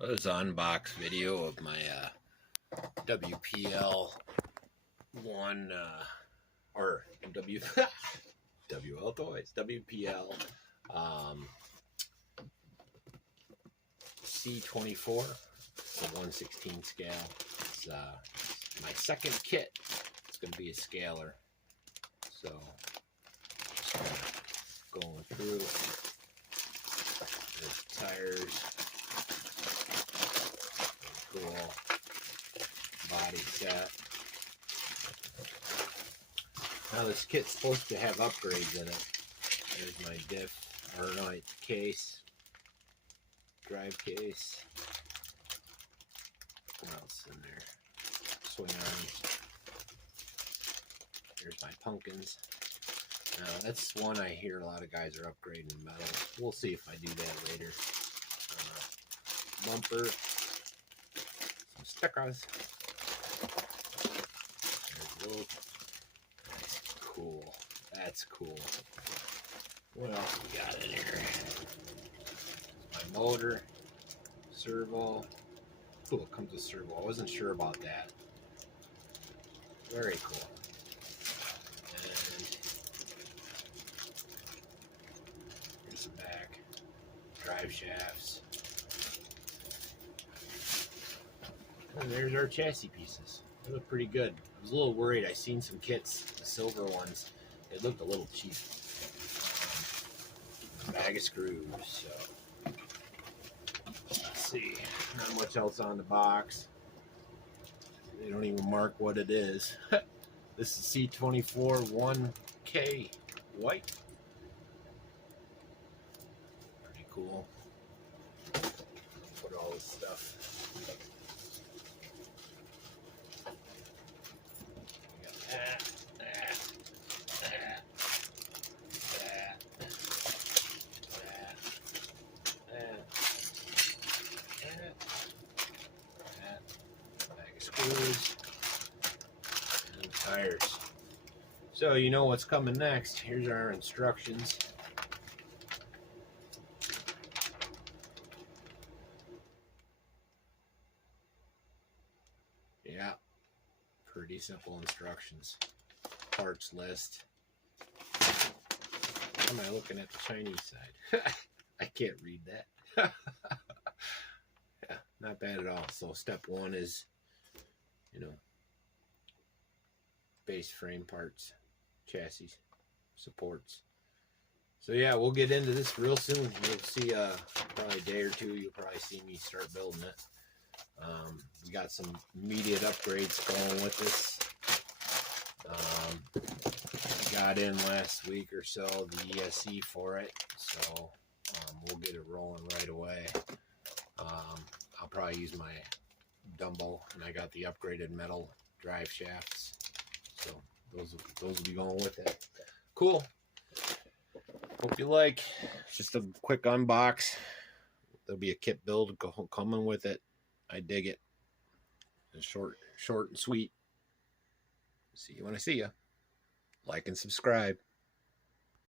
This is an unbox video of my WPL one or WLTOYS WPL C24 1/16 scale. It's my second kit. It's going to be a scaler, so just going through the tires. Cool body set. Now this kit's supposed to have upgrades in it. There's my diff, or no, case, drive case. What else in there? Swing arms. Here's my pumpkins. Now that's one I hear a lot of guys are upgrading in metal. We'll see if I do that later. Bumper. Stickers. There's a little. That's cool. That's cool. What else we got in here? My motor, servo. Cool, it comes with servo. I wasn't sure about that. Very cool. And here's the back. Drive shafts. And there's our chassis pieces. They look pretty good. I was a little worried. I seen some kits, the silver ones. They looked a little cheap. Bag of screws. So let's see. Not much else on the box. They don't even mark what it is. This is C24-1K white. Pretty cool. Put all this stuff. And tires. So you know what's coming next. Here's our instructions. Yeah, pretty simple instructions. Parts list. Why am I looking at the Chinese side? I can't read that. Yeah, not bad at all. So step one is, base frame parts, chassis, supports. So yeah, we'll get into this real soon. You'll see probably a day or two, you'll probably see me start building it. We got some immediate upgrades going with this. Got in last week or so the ESC for it, so we'll get it rolling right away. I'll probably use my Dumbo, and I got the upgraded metal drive shafts, so those will be going with it. Cool. Hope you like. Just a quick unbox. There'll be a kit build coming with it. I dig it. It's short and sweet. See you when I see you. Like and subscribe.